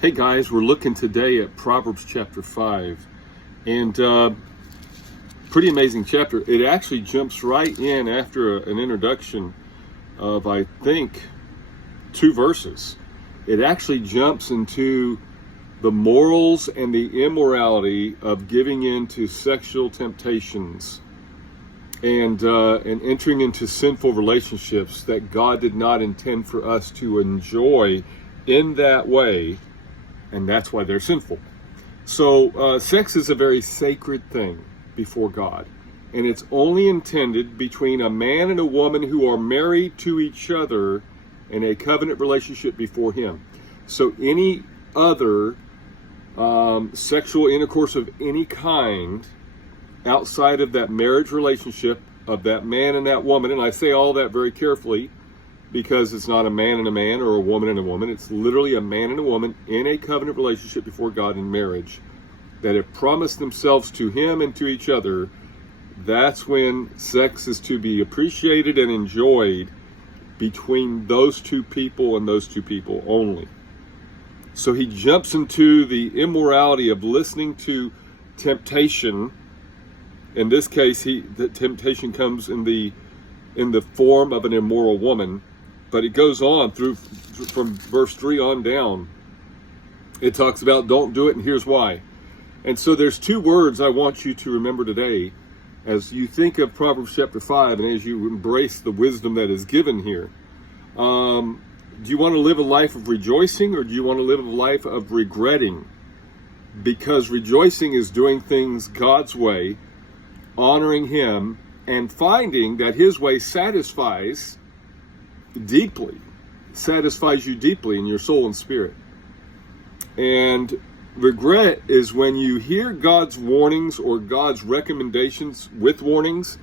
Hey guys, we're looking today at Proverbs chapter 5, and pretty amazing chapter. It actually jumps right in after an introduction of, I think, 2 verses. It actually jumps into the morals and the immorality of giving in to sexual temptations and entering into sinful relationships that God did not intend for us to enjoy in that way. And that's why they're sinful. So sex is a very sacred thing before God. And it's only intended between a man and a woman who are married to each other in a covenant relationship before Him. So any other sexual intercourse of any kind outside of that marriage relationship of that man and that woman, and I say all that very carefully, because it's not a man and a man or a woman and a woman. It's literally a man and a woman in a covenant relationship before God in marriage that have promised themselves to Him and to each other. That's when sex is to be appreciated and enjoyed between those two people and those two people only. So he jumps into the immorality of listening to temptation. In this case, the temptation comes in the form of an immoral woman. But it goes on from verse 3 on down. It talks about don't do it, and here's why. And so there's 2 words I want you to remember today as you think of Proverbs chapter 5 and as you embrace the wisdom that is given here. Do you want to live a life of rejoicing, or do you want to live a life of regretting? Because rejoicing is doing things God's way, honoring Him, and finding that His way satisfies you deeply in your soul and spirit. And regret is when you hear God's warnings or God's recommendations with warnings.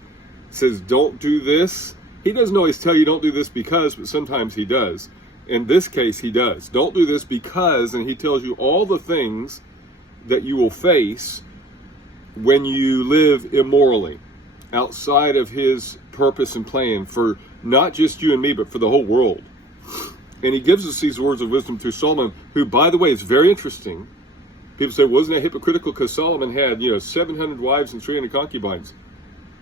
It says don't do this. He doesn't always tell you don't do this because, but sometimes He does. In this case, He does. Don't do this because, and He tells you all the things that you will face when you live immorally outside of His purpose and plan for not just you and me, but for the whole world. And he gives us these words of wisdom through Solomon, who, by the way, is very interesting. People say, wasn't that hypocritical because Solomon had, 700 wives and 300 concubines?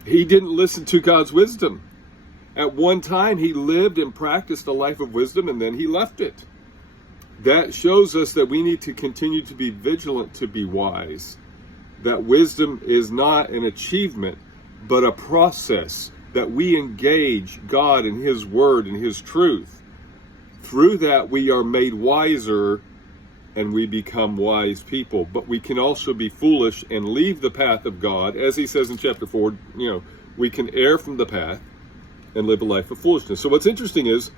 He didn't listen to God's wisdom. At one time, he lived and practiced a life of wisdom, and then he left it. That shows us that we need to continue to be vigilant to be wise. That wisdom is not an achievement, but a process that we engage God and His Word and His truth. Through that, we are made wiser and we become wise people. But we can also be foolish and leave the path of God. As he says in chapter 4, we can err from the path and live a life of foolishness. So what's interesting is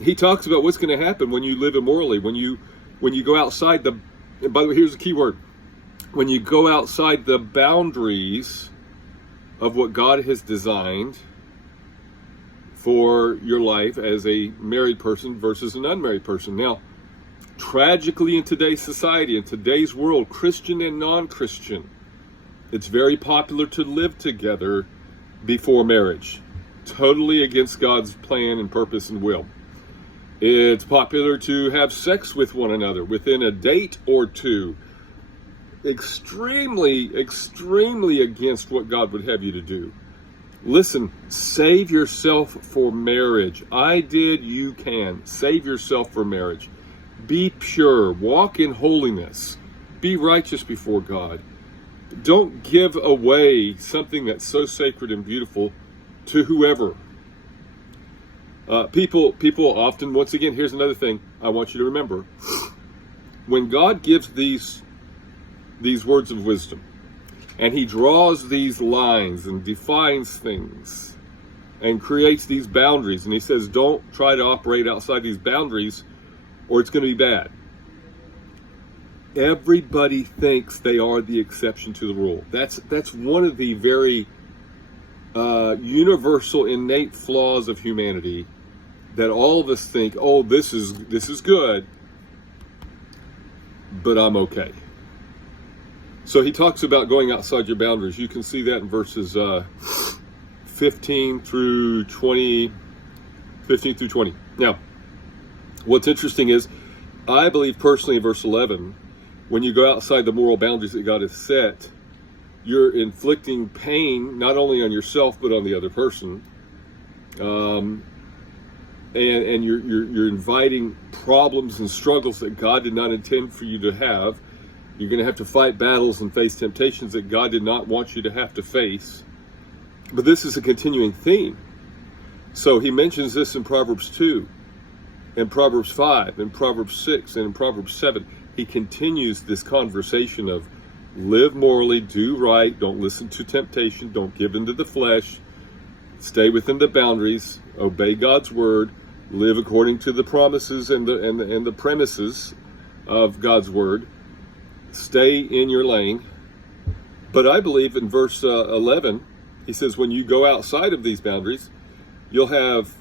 he talks about what's going to happen when you live immorally, when you go outside the, by the way, here's the key word, when you go outside the boundaries of what God has designed for your life as a married person versus an unmarried person. Now, tragically in today's society, in today's world, Christian and non-Christian, it's very popular to live together before marriage, totally against God's plan and purpose and will. It's popular to have sex with one another within a date or two. Extremely against what God would have you to do. Listen, save yourself for marriage. I did, you can. Save yourself for marriage. Be pure. Walk in holiness. Be righteous before God. Don't give away something that's so sacred and beautiful to whoever. People often, once again, here's another thing I want you to remember. When God gives these words of wisdom, and He draws these lines and defines things and creates these boundaries, and He says don't try to operate outside these boundaries or it's going to be bad. Everybody thinks they are the exception to the rule. That's one of the very universal innate flaws of humanity, that all of us think, oh, this is good, but I'm okay. So he talks about going outside your boundaries. You can see that in verses 15 through 20. Now, what's interesting is I believe personally in verse 11, when you go outside the moral boundaries that God has set, you're inflicting pain not only on yourself but on the other person, and you're inviting problems and struggles that God did not intend for you to have. You're going to have to fight battles and face temptations that God did not want you to have to face. But this is a continuing theme. So he mentions this in Proverbs 2, in Proverbs 5, in Proverbs 6, and in Proverbs 7. He continues this conversation of live morally, do right, don't listen to temptation, don't give into the flesh, stay within the boundaries, obey God's word, live according to the promises and the premises of God's word, stay in your lane. But I believe in verse 11, he says when you go outside of these boundaries, you'll have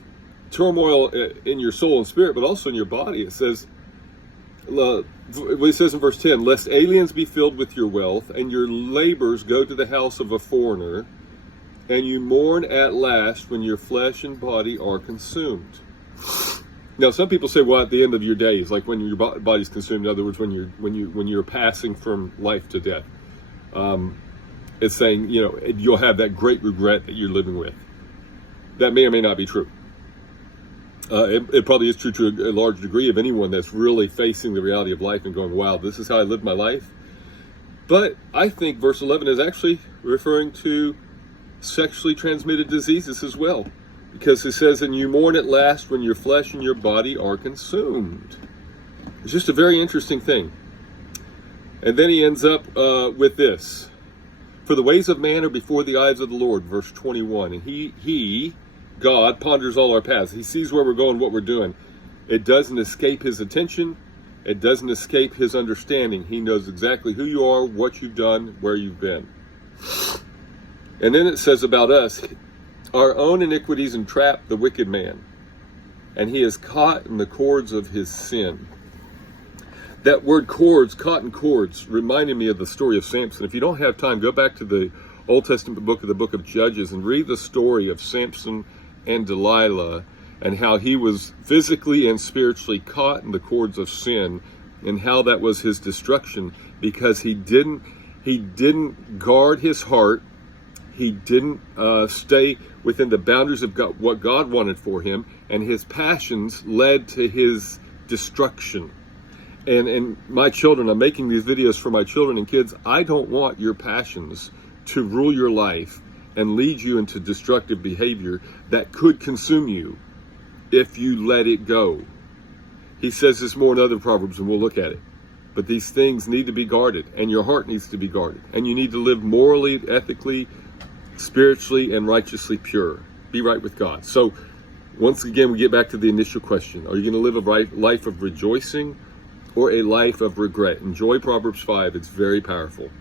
turmoil in your soul and spirit, but also in your body. It says, it says in verse 10, lest aliens be filled with your wealth, and your labors go to the house of a foreigner, and you mourn at last when your flesh and body are consumed. Now, some people say, well, at the end of your days, like when your body's consumed, in other words, when you're passing from life to death. It's saying, you'll have that great regret that you're living with. That may or may not be true. It probably is true to a large degree of anyone that's really facing the reality of life and going, wow, this is how I lived my life. But I think verse 11 is actually referring to sexually transmitted diseases as well. Because it says, and you mourn at last when your flesh and your body are consumed. It's just a very interesting thing. And then he ends up with this. For the ways of man are before the eyes of the Lord, verse 21. And he, God, ponders all our paths. He sees where we're going, what we're doing. It doesn't escape his attention. It doesn't escape his understanding. He knows exactly who you are, what you've done, where you've been. And then it says about us, our own iniquities entrap the wicked man, and he is caught in the cords of his sin. That word cords, caught in cords, reminded me of the story of Samson. If you don't have time, go back to the Old Testament book of the book of Judges and read the story of Samson and Delilah and how he was physically and spiritually caught in the cords of sin and how that was his destruction because he didn't guard his heart. He didn't stay within the boundaries of God, what God wanted for him, and his passions led to his destruction. And my children, I'm making these videos for my children and kids. I don't want your passions to rule your life and lead you into destructive behavior that could consume you if you let it go. He says this more in other Proverbs, and we'll look at it. But these things need to be guarded, and your heart needs to be guarded. And you need to live morally, ethically, spiritually, and righteously pure. Be right with God. So, once again, we get back to the initial question. Are you going to live a life of rejoicing or a life of regret? Enjoy Proverbs 5. It's very powerful.